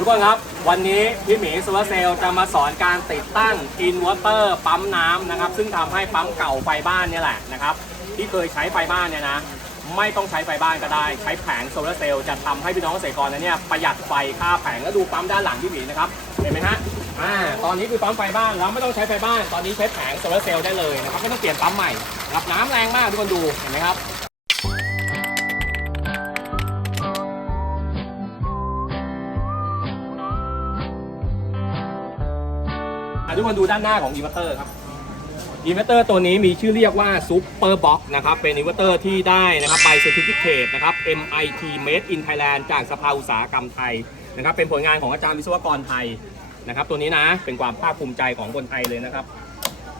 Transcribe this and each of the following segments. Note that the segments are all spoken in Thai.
ทุกคนครับ วันนี้พี่หมีโซลาร์เซลล์จะมาสอนการติดตั้งอินเวอร์เตอร์ปั๊มน้ำนะครับ ซึ่งทำให้ปั๊มเก่าไฟบ้านเนี่ยแหละนะครับ ที่เคยใช้ไฟบ้านเนี่ยนะ ไม่ต้องใช้ไฟบ้านก็ได้ ใช้แผงโซลาร์เซลล์จะทำให้พี่น้องเกษตรกรนะเนี่ยประหยัดไฟค่าแผงแล้วดูปั๊มด้านหลังพี่หมีนะครับ เห็นไหมฮะอ่าตอนนี้คือปั๊มไฟบ้านแล้วไม่ต้องใช้ไฟบ้าน ตอนนี้ใช้แผงโซลาร์เซลล์ได้เลยนะครับไม่ต้องเปลี่ยนปั๊มใหม่รับน้ำแรงมากทุกคนดูเห็นไหมครับ ทุกคนดูด้านหน้าของอินเวอร์เตอร์ครับอินเวอร์เตอร์ตัวนี้มีชื่อเรียกว่าซูเปอร์บ็อกนะครับ เป็นอินเวอร์เตอร์ที่ได้นะครับใบเซอร์ติฟิเคตนะครับ MIT Made in Thailand จากสภาอุตสาหกรรมไทยนะครับ เป็นผลงานของอาจารย์วิศวกรไทยนะครับ ตัวนี้นะ เป็นความภาคภูมิใจของคนไทยเลยนะครับ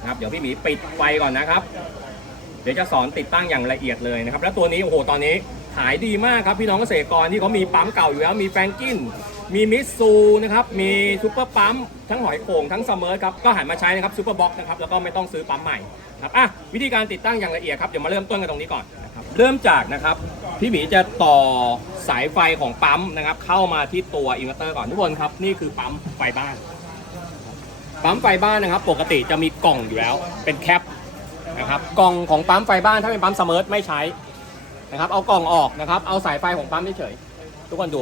นะครับ เดี๋ยวพี่หมีปิดไฟก่อนนะครับ เดี๋ยวจะสอนติดตั้งอย่างละเอียดเลยนะครับ แล้วตัวนี้โอ้โห ตอนนี้ขายดีมากครับพี่น้องเกษตรกรที่เขามีปั๊มเก่าอยู่แล้ว มีแฟรงกิน มีมิสซูนะครับ มีซูเปอร์ปั๊มทั้งหอยโข่งทั้งซัมเมอร์ครับ ก็หันมาใช้นะครับซูเปอร์บ็อกนะครับ แล้วก็ไม่ต้องซื้อปั๊มใหม่ครับอะวิธีการติดตั้งอย่างละเอียดครับ เดี๋ยวมาเริ่มต้นกันตรงนี้ก่อนนะครับ เริ่มจากนะครับ พี่หมีจะต่อสายไฟของปั๊มนะครับ เข้ามาที่ตัวอินเวอร์เตอร์ก่อนทุกคนครับ นี่คือปั๊มไฟบ้าน ปั๊มไฟบ้านนะครับ ปกติจะมีกล่องอยู่แล้ว เป็นแคปนะครับกล่องของปั๊มไฟบ้านถ้าเป็นปั๊มสมาร์ไม่ใช้นะครับ เอากล่องออกนะครับ เอาสายไฟของปั๊มเฉยๆทุกคนดู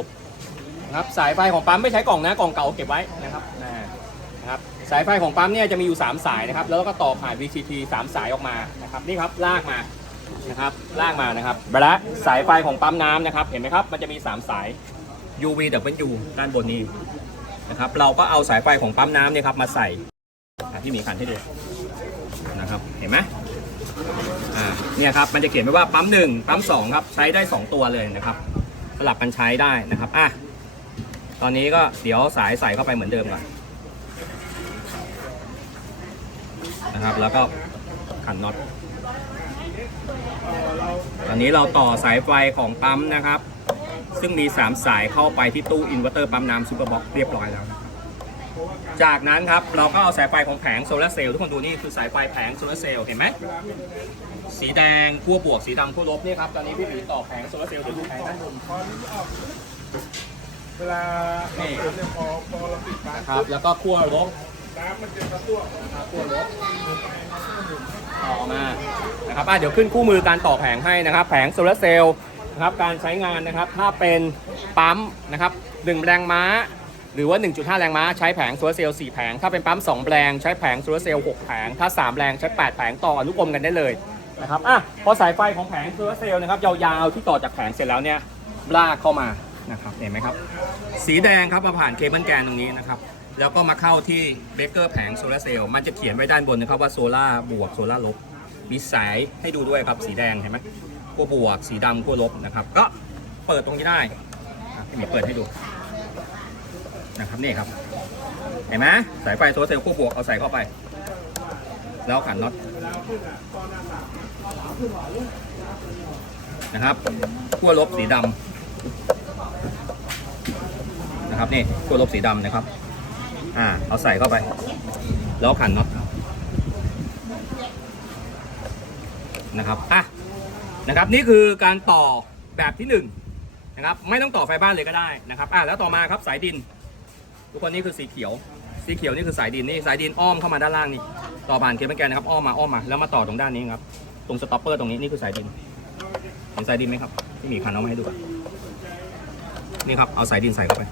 นะครับสายไฟของปั๊มไม่ใช้กล่องนะกล่องเก่าเก็บไว้นะครับนะครับสายไฟของปั๊มเนี่ยจะมีอยู่ 3 สายนะครับแล้วก็ต่อผ่าน VCT 3 สายออกมานะครับนี่ครับลากมานะครับลากมานะครับไปละสายไฟของปั๊มน้ำนะครับเห็นไหมครับมันจะมี 3 สาย UV W ด้านบนนี้นะครับเราก็เอาสายไฟของปั๊มน้ำเนี่ยครับมาใส่พี่หมีขันให้ดูนะครับเห็นไหมอ่าเนี่ยครับมันจะเขียนไว้ว่าปั๊มหนึ่งปั๊มสองครับใช้ได้ 2 ตัวเลยนะครับสลับกันใช้ได้นะครับอะ ตอนนี้ก็เดี๋ยวสายใส่เข้าไปเหมือนเดิมก่อนนะครับ แล้วก็ขันน็อตตอนนี้เราต่อสายไฟของปั๊มนะครับ ซึ่งมี 3 สายเข้าไปที่ตู้อินเวอร์เตอร์ปั๊มน้ำซูเปอร์บ็อกเรียบร้อยแล้ว จากนั้นครับเราก็เอาสายไฟของแผงโซลาร์เซลล์ทุกคนดูนี่คือสายไฟแผงโซลาร์เซลล์เห็นไหมสีแดงขั้วบวกสีดำขั้วลบนี่ครับตอนนี้พี่หมีต่อแผงโซลาร์เซลล์เดี๋ยวดูแผงด้านบน เวลาเราเปิดเนี่ยพอพอเราปิดฝาครับ แล้วก็ขั้วลบน้ำมันจะกระตุ้นนะครับขั้วลบต่อมานะครับอะเดี๋ยวขึ้นคู่มือการต่อแผงให้นะครับ แผงโซลาร์เซลล์นะครับการใช้งานนะครับถ้าเป็นปั๊มนะครับ1แรงม้า หรือว่า 1.5 แรงม้าใช้แผงโซลาร์เซลล์4แผง ถ้าเป็นปั๊ม2แรงใช้แผงโซลาร์เซลล์6แผง ถ้า 3 แรงใช้ 8 แผงต่ออนุกรมกันได้เลยนะครับอะพอสายไฟของแผงโซลาร์เซลล์นะครับยาวๆที่ต่อจากแผงเสร็จแล้วเนี่ยลากเข้ามา นะครับเห็นไหมครับ สีแดงครับมาผ่านเคเบิลแกนตรงนี้นะครับแล้วก็มาเข้าที่เบเกอร์แผงโซลาร์เซลล์มันจะเขียนไว้ด้านบนนะครับว่าโซล่าบวกโซล่าลบมีสายให้ดูด้วยครับสีแดงเห็นไหมขั้วบวกสีดำขั้วลบนะครับ ก็เปิดตรงนี้ได้อะพี่มีเปิดให้ดูนะครับนี่ครับ เห็นไหมสายไฟโซลาร์เซลล์คู่บวกเอาใส่เข้าไป แล้วขันน็อตนะครับขั้วลบสีดำ นะครับนี่ขั้วลบสีดำนะครับ อ่า เอาใส่เข้าไป แล้วขันน็อตนะครับอะนะครับ นี่คือการต่อแบบที่หนึ่งนะครับ ไม่ต้องต่อไฟบ้านเลยก็ได้นะครับอะแล้วต่อมาครับสายดิน ทุกคนนี่คือสีเขียว สีเขียวนี่คือสายดินนี่สายดินอ้อมเข้ามาด้านล่างนี่ต่อผ่านเคเบิลแกนนะครับอ้อมมาอ้อมมาแล้วมาต่อตรงด้านนี้ครับตรงสต็อปเปอร์ตรงนี้นี่คือสายดินเห็นสายดินไหมครับที่มีคันเอามาให้ดูก่อนนี่ครับเอาสายดินใส่เข้าไป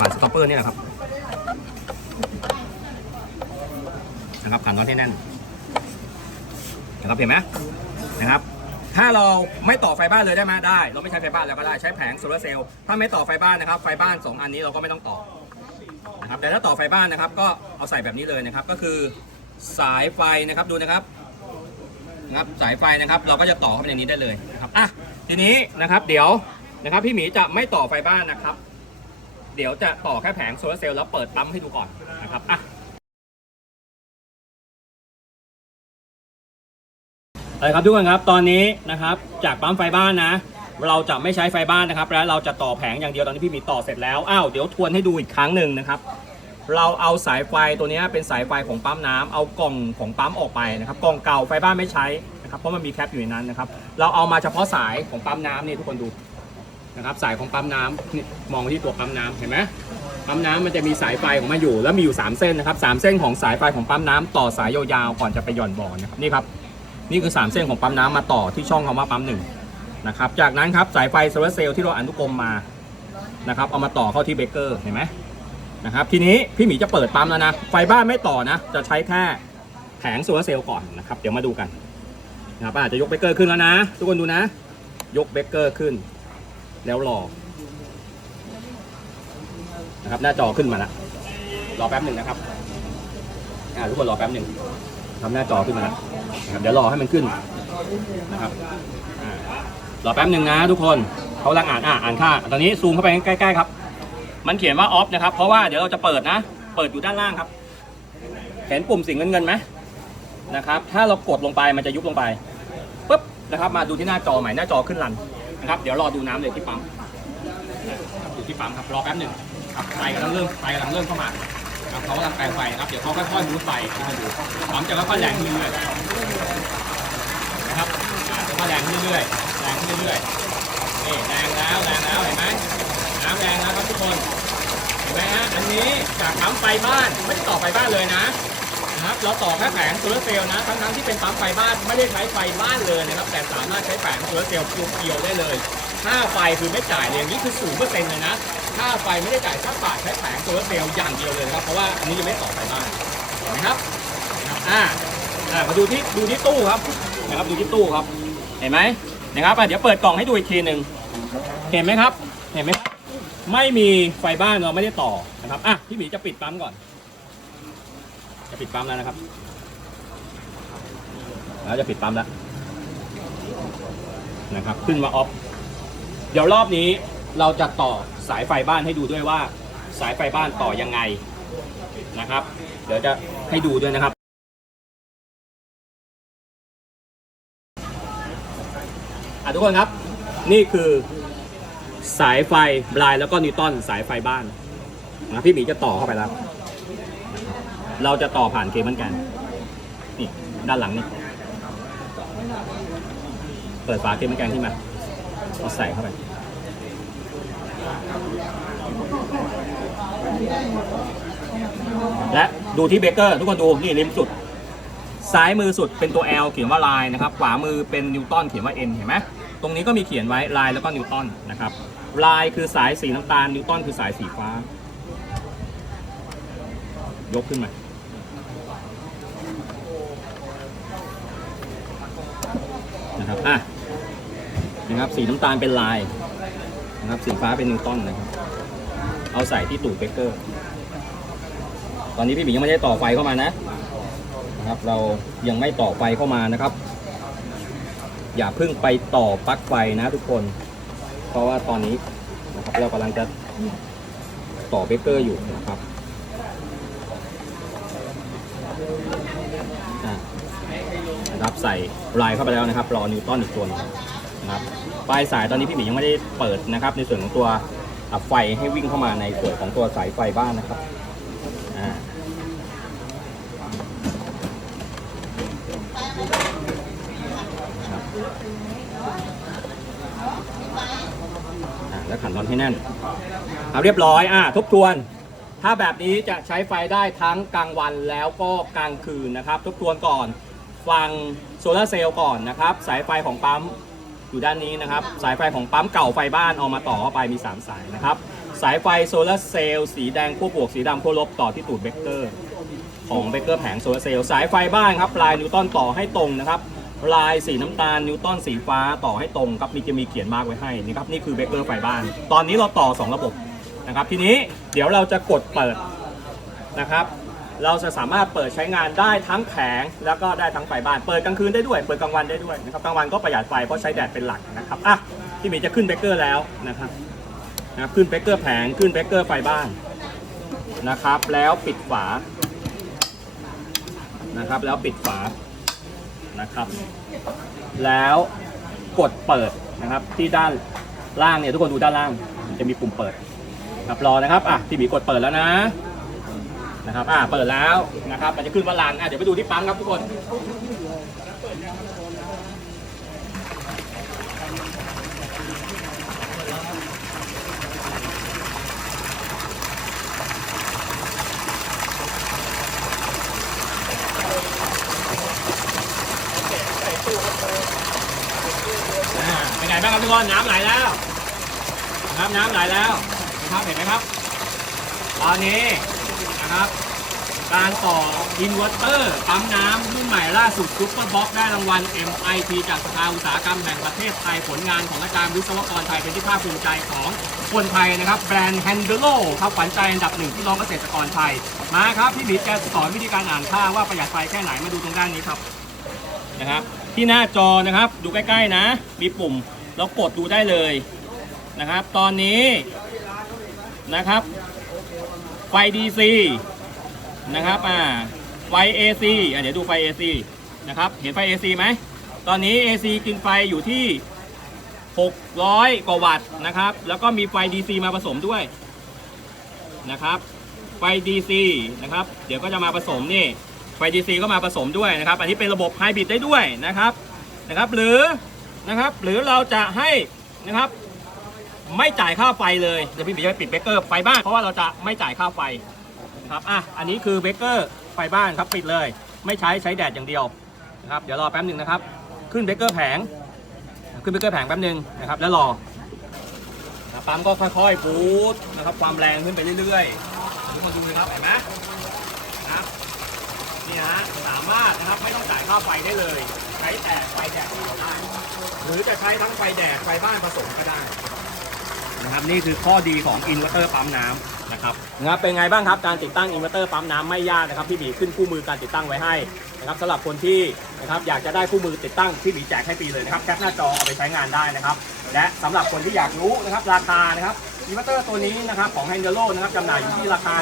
ผ่านสต็อปเปอร์นี่แหละครับนะครับขันน็อตให้แน่นนะครับเห็นไหมนะครับ ถ้าเราไม่ต่อไฟบ้านเลยได้ไหมได้ เราไม่ใช้ไฟบ้านแล้วก็ได้ใช้แผงโซลาร์เซลล์ถ้าไม่ต่อไฟบ้านนะครับ ไฟบ้าน 2 อันนี้เราก็ไม่ต้องต่อนะครับแต่ถ้าต่อไฟบ้านนะครับ ก็เอาใส่แบบนี้เลยนะครับ ก็คือสายไฟนะครับดูนะครับนะครับสายไฟนะครับ เราก็จะต่อเข้าไปในนี้ได้เลยนะครับอะทีนี้นะครับ เดี๋ยวนะครับพี่หมีจะไม่ต่อไฟบ้านนะครับ เดี๋ยวจะต่อแค่แผงโซลาร์เซลล์แล้วเปิดปั๊มให้ดูก่อนนะครับอะเลยครับทุกคนครับตอนนี้นะครับจากปั๊มไฟบ้านนะ เราจะไม่ใช้ไฟบ้านนะครับแล้วเราจะต่อแผงอย่างเดียวตอนนี้พี่มีต่อเสร็จแล้วอ้าวเดี๋ยวทวนให้ดูอีกครั้งหนึ่งนะครับเราเอาสายไฟตัวนี้เป็นสายไฟของปั๊มน้ำเอากล่องของปั๊มออกไปนะครับกล่องเก่าไฟบ้านไม่ใช้นะครับเพราะมันมีแคปอยู่ในนั้นนะครับเราเอามาเฉพาะสายของปั๊มน้ำนี่ทุกคนดู นะครับสายของปั๊มน้ำนี่มองไปที่ตัวปั๊มน้ำเห็นไหมปั๊มน้ำมันจะมีสายไฟของมันอยู่แล้วมีอยู่ 3 เส้นนะครับสามเส้นของสายไฟของปั๊มน้ำต่อสายยาวๆก่อนจะไปหย่อนบ่อนะครับนี่ครับนี่คือ 3 เส้นของปั๊มน้ำมาต่อที่ช่องคำว่าปั๊มหนึ่งนะครับจากนั้นครับสายไฟโซลาร์เซลล์ที่เราอนุกรมมานะครับเอามาต่อเข้าที่เบรกเกอร์เห็นไหมนะครับทีนี้พี่หมีจะเปิดปั๊มแล้วนะ ไฟบ้านไม่ต่อนะ จะใช้แค่แผงโซลาร์เซลล์ก่อนนะครับเดี๋ยวมาดูกันนะครับอาจจะยกเบรกเกอร์ขึ้นแล้วนะ ทุกคนดูนะ ยกเบรกเกอร์ขึ้น แล้วรอนะครับหน้าจอขึ้นมาแล้วรอแป๊บหนึ่งนะครับอ่าทุกคนรอแป๊บหนึ่งทำหน้าจอขึ้นมาแล้วนะครับเดี๋ยวรอให้มันขึ้นนะครับรอแป๊บหนึ่งนะทุกคนเขาลังอ่านอ่าอ่านค่า ตอนนี้ซูมเข้าไปใกล้ๆครับ มันเขียนว่าออฟนะครับ เพราะว่าเดี๋ยวเราจะเปิดนะ เปิดอยู่ด้านล่างครับ เห็นปุ่มสีเงินเงินไหมนะครับ ถ้าเรากดลงไปมันจะยุบลงไปปุ๊บนะครับ มาดูที่หน้าจอใหม่หน้าจอขึ้นรัน ครับ เดี๋ยวรอดูน้ำเลยที่ปั๊มอยู่ที่ปั๊มครับรอแป๊บหนึ่งครับไฟกำลังเริ่มไฟกำลังเริ่มเข้ามาครับเขากำลังแปลงไฟนะครับเดี๋ยวเขาค่อยๆมูดไฟให้มาดูปั๊มจะค่อยๆแรงขึ้นเรื่อยๆนะครับอ่าค่อยแรงขึ้นเรื่อยๆแรงขึ้นเรื่อยๆนี่แรงแล้วแรงแล้วเห็นไหมน้ำแรงแล้วครับทุกคนเห็นไหมฮะอันนี้จากปั๊มไฟบ้านไม่ได้ต่อไฟบ้านเลยนะ นะครับ เราต่อแค่แผงโซลาร์เซลล์นะทั้งทั้งๆที่เป็นปั๊มไฟบ้านไม่ได้ใช้ไฟบ้านเลยนะครับ แต่สามารถใช้แผงโซลาร์เซลล์เพียวๆได้เลยค่าไฟคือไม่จ่ายเลยอย่างนี้คือศูนย์เปอร์เซ็นต์เลยนะค่าไฟไม่ได้จ่ายสักบาทใช้แผงโซลาร์เซลล์อย่างเดียวเลยนะครับเพราะว่าอันนี้ยังไม่ต่อไฟบ้านนะครับอ่าอ่ามาดูที่ดูที่ตู้ครับนะครับดูที่ตู้ครับเห็นไหมนะครับเดี๋ยวเปิดกล่องให้ดูอีกทีหนึ่งเห็นไหมครับเห็นไหมไม่มีไฟบ้านเราไม่ได้ต่อนะครับอะพี่หมีจะปิดปั๊มก่อน จะปิดปั๊มแล้วนะครับแล้วจะปิดปั๊มแล้วนะครับ ขึ้นมาออฟ เดี๋ยวรอบนี้เราจะต่อสายไฟบ้านให้ดูด้วยว่า สายไฟบ้านต่อยังไงนะครับ เดี๋ยวจะให้ดูด้วยนะครับอะทุกคนครับ นี่คือสายไฟบลายแล้วก็นิวตันสายไฟบ้านนะพี่หมีจะต่อเข้าไปแล้ว เราจะต่อผ่านเคเบิลกันนี่ด้านหลังนี่ เปิดฝาเคเบิลกันขึ้นมาเอาใส่เข้าไป และดูที่เบเกอร์ ทุกคนดูนี่ริมสุด ซ้ายมือสุดเป็นตัว L เขียนว่าลายนะครับ ขวามือเป็นนิวตันเขียนว่า N เห็นไหมตรงนี้ก็มีเขียนไว้ลายแล้วก็นิวตันนะครับลายคือสายสีน้ำตาลนิวตันคือสายสีฟ้ายกขึ้นมา นะครับอะนะครับสีน้ำตาลเป็นลายนะครับสีฟ้าเป็นนิวตันนะครับเอาใส่ที่ตูดเบเกอร์ ตอนนี้พี่หมียังไม่ได้ต่อไฟเข้ามานะนะครับ เรายังไม่ต่อไฟเข้ามานะครับ อย่าเพิ่งไปต่อปลั๊กไฟนะทุกคน เพราะว่าตอนนี้นะครับเรากำลังจะต่อเบเกอร์อยู่นะครับอะ นะครับใส่ลายเข้าไปแล้วนะครับรอนิวตันอีกตัวนึงนะครับปลายสายตอนนี้พี่หมียังไม่ได้เปิดนะครับ ในส่วนของตัวไฟให้วิ่งเข้ามาในส่วนของตัวสายไฟบ้านนะครับอ่าแล้วขันน็อตให้แน่นเอาเรียบร้อยอะทบทวน ถ้าแบบนี้จะใช้ไฟได้ทั้งกลางวันแล้วก็กลางคืนนะครับ ทบทวนก่อน ฟังโซลาร์เซลล์ก่อนนะครับ สายไฟของปั๊มอยู่ด้านนี้นะครับ สายไฟของปั๊มเก่าไฟบ้านเอามาต่อเข้าไปมี 3 สายนะครับ สายไฟโซลาร์เซลล์สีแดงขั้วบวกสีดำขั้วลบต่อที่ตูดเบเกอร์ของเบเกอร์แผงโซลาร์เซลล์สายไฟบ้านครับปลายนิวตันต่อให้ตรงนะครับลายสีน้ำตาลนิวตันสีฟ้าต่อให้ตรงครับมีจะมีเขียนมาร์กไว้ให้นะครับนี่คือเบเกอร์ไฟบ้าน ตอนนี้เราต่อ 2 ระบบนะครับ ทีนี้เดี๋ยวเราจะกดเปิดนะครับ เราจะสามารถเปิดใช้งานได้ทั้งแผงแล้วก็ได้ทั้งไฟบ้าน เปิดกลางคืนได้ด้วย เปิดกลางวันได้ด้วยนะครับกลางวันก็ประหยัดไฟเพราะใช้แดดเป็นหลักนะครับอะที่หมีจะขึ้นเบเกอร์แล้วนะครับนะขึ้นเบเกอร์แผงขึ้นเบเกอร์ไฟบ้านนะครับ แล้วปิดฝานะครับ แล้วปิดฝานะครับ แล้วกดเปิดนะครับที่ด้านล่างเนี่ยทุกคนดูด้านล่าง จะมีปุ่มเปิดครับรอนะครับอะพี่หมีกดเปิดแล้วนะ นะครับอ่าเปิดแล้วนะครับ มันจะขึ้นว่าลานอะเดี๋ยวไปดูที่ปั๊มครับทุกคนเป็นไงบ้างครับทุกคนน้ำไหลแล้วรับน้ำไหลแล้วนะครับเห็นไหมครับ ตอนนี้ นะครับการต่ออินเวอร์เตอร์ปั๊มน้ำรุ่นใหม่ล่าสุดซุปเปอร์บ็อกได้รางวัล MIT จากสภาอุตสาหกรรมแห่งประเทศไทยผลงานของอาจารย์วิศวกรไทยเป็นที่ภาคภูมิใจของคนไทยนะครับ แบรนด์ h a n d l o ครับขวัญใจอันดับหนึ่งที่น้องเกษตรกรไทย มาครับ พี่หมีจะสอนวิธีการอ่านค่าว่าประหยัดไฟแค่ไหนมาดูตรงด้านนี้ครับนะครับ ที่หน้าจอนะครับดูใกล้ๆนะ มีปุ่มแล้วกดดูได้เลยนะครับ ตอนนี้นะครับ ไฟ DC นะครับอ่าไฟ AC อะเดี๋ยวดูไฟ AC นะครับเห็นไฟ AC ไหมตอนนี้ AC กินไฟอยู่ที่ 600 กว่าวัตต์นะครับ แล้วก็มีไฟ DC มาผสมด้วยนะครับไฟ DC นะครับ เดี๋ยวก็จะมาผสมนี่ไฟ DC ก็มาผสมด้วยนะครับ อันนี้เป็นระบบไฮบริดได้ด้วยนะครับนะครับ หรือนะครับ หรือเราจะให้นะครับ ไม่จ่ายค่าไฟเลยเดี๋ยวพี่บีจะไปปิดเบรกเกอร์ไฟบ้านเพราะว่าเราจะไม่จ่ายค่าไฟครับอะอันนี้คือเบรกเกอร์ไฟบ้านครับปิดเลย ไม่ใช้ใช้แดดอย่างเดียวนะครับเดี๋ยวรอแป๊บหนึ่งนะครับ ขึ้นเบรกเกอร์แผง ขึ้นเบรกเกอร์แผงแป๊บหนึ่งนะครับ แล้วรอปั๊มก็ค่อยๆบูตนะครับความแรงขึ้นไปเรื่อยๆทุกคนดูเลยครับเห็นไหมนะนี่ฮะสามารถนะครับไม่ต้องจ่ายค่าไฟได้เลย ใช้แต่ไฟแดดเดียวได้หรือจะใช้ทั้งไฟแดดไฟบ้านผสมก็ได้ นะครับนี่คือข้อดีของอินเวอร์เตอร์ปั๊มน้ำนะครับนะครับเป็นไงบ้างครับการติดตั้งอินเวอร์เตอร์ปั๊มน้ำไม่ยากนะครับพี่บีขึ้นคู่มือการติดตั้งไว้ให้นะครับสำหรับคนที่นะครับอยากจะได้คู่มือติดตั้งพี่บีแจกให้ฟรีเลยนะครับแคปหน้าจอเอาไปใช้งานได้นะครับ และสำหรับคนที่อยากรู้นะครับราคานะครับอินเวอร์เตอร์ตัวนี้นะครับของ h a n d l o นะครับจำหน่ายอยู่ที่ราคา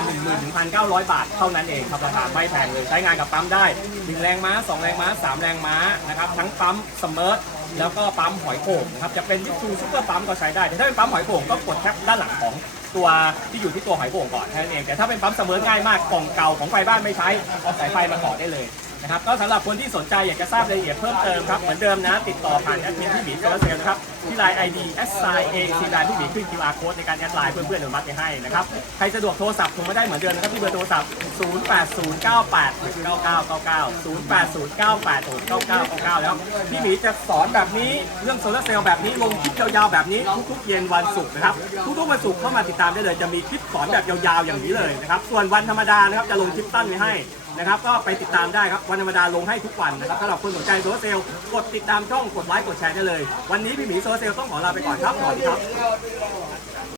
11,900 บาทเท่านั้นเองครับราคาไม่แพงเลยใช้งานกับปั๊มได้ 1 แรงม้า 2 แรงม้า 3 แรงม้านะครับทั้งปั๊มสม r ร์ท แล้วก็ปั๊มหอยโข่งนะครับจะเป็นทูซูเปอร์ปั๊มก็ใช้ได้แต่ถ้าเป็นปั๊มหอยโข่งก็กดแคปด้านหลังของตัวที่อยู่ที่ตัวหอยโข่งก่อนแค่นั้นเองแต่ถ้าเป็นปั๊มเสมอง่ายมากกล่องเก่าของไฟบ้านไม่ใช้เอาสายไฟมาต่อได้เลย นะครับก็สำหรับคนที่สนใจอยากจะทราบรายละเอียดเพิ่มเติมครับ เหมือนเดิมนะ ติดต่อผ่านแอดมินที่หมีโซลาเซลนะครับ ที่ไลน์ ID s i a c ไลน์ที่หมีขึ้น QR code ในการแอดไลน์เพื่อนๆอนุมัติไปให้นะครับ ใครสะดวกโทรศัพท์โทรมาได้เหมือนเดิมนะครับที่เบอร์โทรศัพท์ 0809869999 0809869999 แล้วพี่หมีจะสอนแบบนี้เรื่องโซลาร์เซลล์แบบนี้ลงคลิปยาวๆแบบนี้ทุกๆเย็นวันศุกร์นะครับทุกๆวันศุกร์เข้ามาติดตามได้เลยจะมีคลิปสอนแบบยาวๆอย่างนี้เลยนะครับส่วนวันธรรมดานะครับจะลงคลิปตั้นไว้ให้ นะครับ ก็ไปติดตามได้ครับวันธรรมดาลงให้ทุกวันนะครับสำหรับคนสนใจโซเซลกดติดตามช่องกดไลค์กดแชร์ได้เลย วันนี้พี่หมีโซเซลต้องขอลาไปก่อนครับสวัสดีครับ